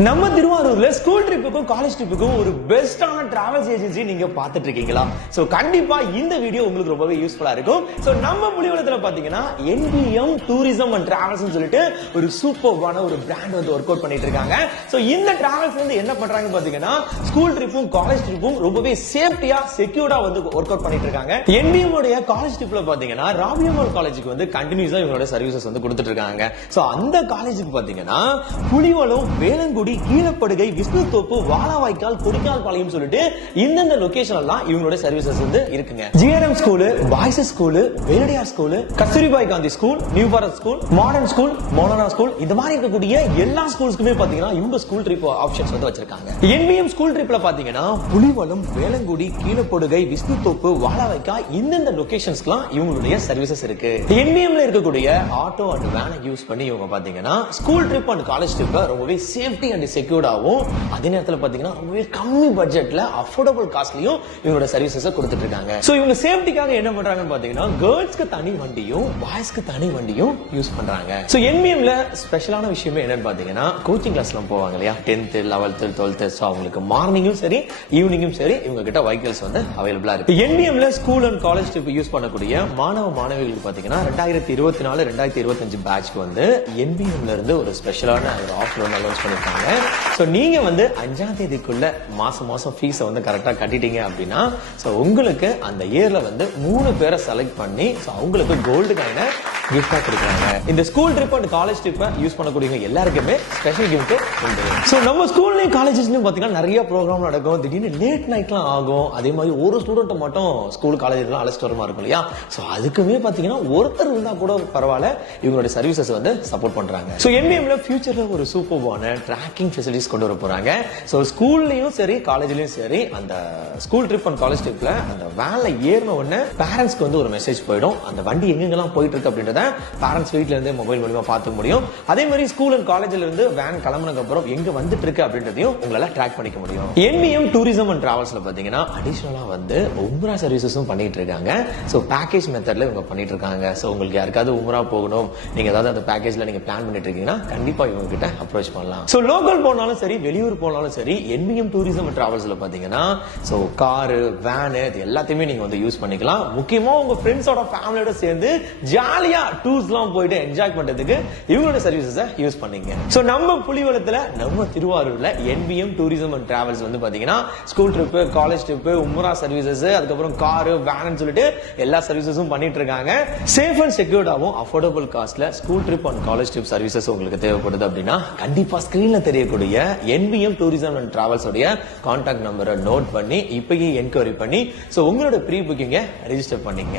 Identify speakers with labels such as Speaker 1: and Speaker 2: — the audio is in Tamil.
Speaker 1: நம்ம திருவாரூர்ல ஸ்கூல் ட்ரிப்புக்கும் காலேஜ் ட்ரிப்புக்கும் ஒரு பெஸ்டான டிராவல்ஸ் ஏஜென்சி நீங்க பார்த்துட்டு இருக்கீங்களா சோ கண்டிப்பா இந்த வீடியோ உங்களுக்கு ரொம்பவே யூஸ்ஃபுல்லா இருக்கும். சோ நம்ம புலிவலத்துல பாத்தீங்கன்னா என்பிஎம் டூரிசம் அண்ட் டிராவல்ஸ் சொல்லிட்டு ஒரு சூப்பர்வான ஒரு பிராண்ட் வந்து ஒர்க் அவுட் பண்ணிட்டு இருக்காங்க சோ இந்த டிராவல்ஸ் வந்து என்ன பண்றாங்க பாத்தீங்கன்னா ஸ்கூல் ட்ரிப்பும் காலேஜ் ட்ரிப்பும் ரொம்பவே சேஃப்டியா செக்யூர்டா வந்து ஒர்க் அவுட் பண்ணிட்டு இருக்காங்க என்பிஎம் உடைய காலேஜ் ட்ரிப்ல பாத்தீங்கன்னா ராபியமால் காலேஜுக்கு வந்து கண்டினியூஸா இவங்களோட சர்வீசஸ் வந்து கொடுத்துட்டு இருக்காங்க சோ அந்த காலேஜுக்கு பாத்தீங்கன்னா புலிவலம் வேலங்குடி கீழப்படுகை விஷ்ணுத்தோப்பு வாழவாய்க்கால் கொடிக்கால் பாளையம் சொல்லிட்டு இந்தந்த லொகேஷன் எல்லாம் இவங்களோட சர்வீசஸ் வந்து இருக்குங்க. GRM school boys school Veladiyar school Kasturibai Gandhi school new Bharat school modern school Maulana school இந்த மாதிரி இருக்கக்கூடிய எல்லா ஸ்கூல்ஸ்க்குமே பாத்தீங்கன்னா இவங்க ஸ்கூல் ட்ரிப் ஆப்ஷன்ஸ் வந்து வச்சிருக்காங்க. என்பிஎம் ஸ்கூல் ட்ரிப்ல பாத்தீங்கன்னா புலிவலம் வேலங்குடி கீழப்படுகை விஷ்ணு தோப்பு வாழவாய்க்கா இந்தந்த லொகேஷன்ஸ்க்குலாம் இவங்களுடைய சர்வீசஸ் இருக்கு. என்பிஎம்ல இருக்கக்கூடிய ஆட்டோ அண்ட் வேனை யூஸ் பண்ணி இவங்க பாத்தீங்கன்னா ஸ்கூல் ட்ரிப் அண்ட் காலேஜ் ட்ரிப்பை ரொம்பவே சேஃப்டி அண்ட் செக்யூர்டாகவும் அதே நேரத்தில் பார்த்தீங்கன்னா ரொம்பவே கம்மி பட்ஜெட்டில் அஃபோர்டபுள் காஸ்ட்லையும் இவங்களோட சர்வீசஸை கொடுத்துட்டு இருக்காங்க ஸோ இவங்க சேஃப்டிக்காக என்ன பண்ணுறாங்கன்னு பார்த்தீங்கன்னா கேர்ள்ஸ்க்கு தனி வண்டியும் பாய்ஸ்க்கு தனி வண்டியும் யூஸ் பண்ணுறாங்க ஸோ என்பிஎம்ல ஸ்பெஷலான விஷயமே என்னன்னு பார்த்தீங்கன்னா கோச்சிங் கிளாஸ்லாம் போவாங்க இல்லையா? டென்த்து லெவல்த்து டுவெல்த்து ஸோ அவங்களுக்கு மார்னிங்கும் சரி ஈவினிங்கும் சரி இவங்க கிட்ட வெஹிக்கல்ஸ் வந்து அவைலபிளா இருக்கு. என்பிஎம்ல school and college trip use பண்ணக்கூடிய மாணவ மாணவிகளுக்கு பாத்தீங்கன்னா ரெண்டாயிரத்தி இருபத்தி நாலு ரெண்டாயிரத்தி இருபத்தஞ்சு பேட்ச்க்கு வந்து என்பிஎம்ல இருந்து ஒரு ஸ்பெஷலான ஒரு ஆஃபர் ஒன்று அனௌன்ஸ் பண்ணிருக்காங்க. ஸோ நீங்க வந்து அஞ்சாம் தேதிக்குள்ள மாசம் மாசம் ஃபீஸை வந்து கரெக்டா கட்டிட்டீங்க அப்படின்னா ஸோ உங்களுக்கு அந்த இயர்ல வந்து மூணு பேரை செலக்ட் பண்ணி ஸோ அவங்களுக்கு கோல்டு காயினை கிஃப்டா கொடுக்குறாங்க. இந்த ஸ்கூல் ட்ரிப் அண்ட் காலேஜ் ட்ரிப்பை யூஸ் பண்ணக்கூடியவங்க எல்லாருக்குமே ஸ்பெஷல் கிஃப்ட் உண்டு. ஸோ நம்ம ஸ்கூல்லையும் காலேஜஸ்லையும் பார்த்தீங்கன்னா நிறைய ப்ரோக்ராம் நடக்கும். திடீர்னு லேட் நைட்லாம் ஆகும். அதே மாதிரி ஒரு ஸ்டூடெண்ட்டை மட்டும் ஸ்கூல் காலேஜ்லாம் அழைச்சிட்டு வரமா இருக்கும் இல்லையா? ஸோ அதுக்குமே பார்த்தீங்கன்னா ஒருத்தர் இருந்தா கூட பரவாயில்ல. இவங்களோட சர்வீசஸ் வந்து சப்போர்ட் பண்ணுறாங்க ஸோ என்பிஎம்ல ஃபியூச்சரில் ஒரு சூப்பர்வான ட்ராக்கிங் ஃபெசிலிட்டிஸ் கொண்டு வர போகிறாங்க ஸோ ஸ்கூல்லையும் சரி காலேஜ்லையும் சரி அந்த ஸ்கூல் ட்ரிப் அண்ட் காலேஜ் ட்ரிப்பில் அந்த வேன்ல ஏறின உடனே பேரண்ட்ஸ்க்கு வந்து ஒரு மெசேஜ் போயிடும். அந்த வண்டி எங்கெங்கெல்லாம் போயிட்டு இருக்கு அப்படின்றத பேரண்ட்ஸ் வீட்ல இருந்தே மொபைல் மூலியமா பார்த்துக்க முடியும். அதே மாதிரி ஸ்கூல் அண்ட் காலேஜ்ல இருந்து வேன் கிளம்புனதுக்கு அப்புறம் எங்க வந்துட்டு இருக்கு அப்படின்றதையும் உங்களால ட்ராக் பண்ணிக்க முடியும். என்பிஎம் டூரிசம் அண்ட் டிராவல்ஸ்ல பாத்தீங்கன்னா அடிஷனலா வந்து உம்ரா சர்வீசஸும் பண்ணிட்டு இருக்காங்க. ஸோ பேக்கேஜ் மெத்தட்ல இவங்க பண்ணிட்டு இருக்காங்க. ஸோ உங்களுக்கு யாருக்காவது உம்ரா போகணும். நீங்க ஏதாவது அந்த பேக்கேஜ்ல நீங்க பிளான் பண்ணிட்டு இருக்கீங்கன்னா கண்டிப்பா இவங்க கிட்ட அப்ரோச் பண்ணலாம். ஸோ லோக்கல் போனாலும் சரி வெளியூர் போனாலும் சரி என்பிஎம் டூரிசம் அண்ட் டிராவல்ஸ்ல பாத்தீங்கன்னா ஸோ காரு வேனு இது எல்லாத்தையுமே நீங்க வந்து யூஸ் பண்ணிக்கலாம். முக்கியமா உங்க ஃப்ரெண்ட்ஸோட ஃபேமிலியோட சேர்ந்து ஜாலியா டூர்ஸ்லாம் போயிட்டு என்ஜாய் பண்ணுறதுக்கு இவங்களோட சர்வீசஸை யூஸ் பண்ணிங்க. ஸோ நம்ம புலிவளத்தில் நம்ம திருவாரூரில் என்பிஎம் டூரிசம் அண்ட் டிராவல்ஸ் வந்து பார்த்தீங்கன்னா ஸ்கூல் ட்ரிப்பு காலேஜ் ட்ரிப்பு உம்ரா சர்வீசஸ் அதுக்கப்புறம் காரு வேனு சொல்லிட்டு எல்லா சர்வீசஸும் பண்ணிட்டு இருக்காங்க. சேஃப் அண்ட் செக்யூர்டாகவும் affordable காஸ்ட்ல school trip and college trip services உங்களுக்கு தேவைப்படுது அப்படின்னா கண்டிப்பாக ஸ்க்ரீனில் தெரியக்கூடிய என்பிஎம் டூரிசம் அண்ட் டிராவல்ஸ் உடைய கான்டாக்ட் நம்பரை நோட் பண்ணி இப்பயே என்கொயரி பண்ணி ஸோ உங்களோட ப்ரீ புக்கிங்கை ரெஜிஸ்டர் பண்ணிங்க.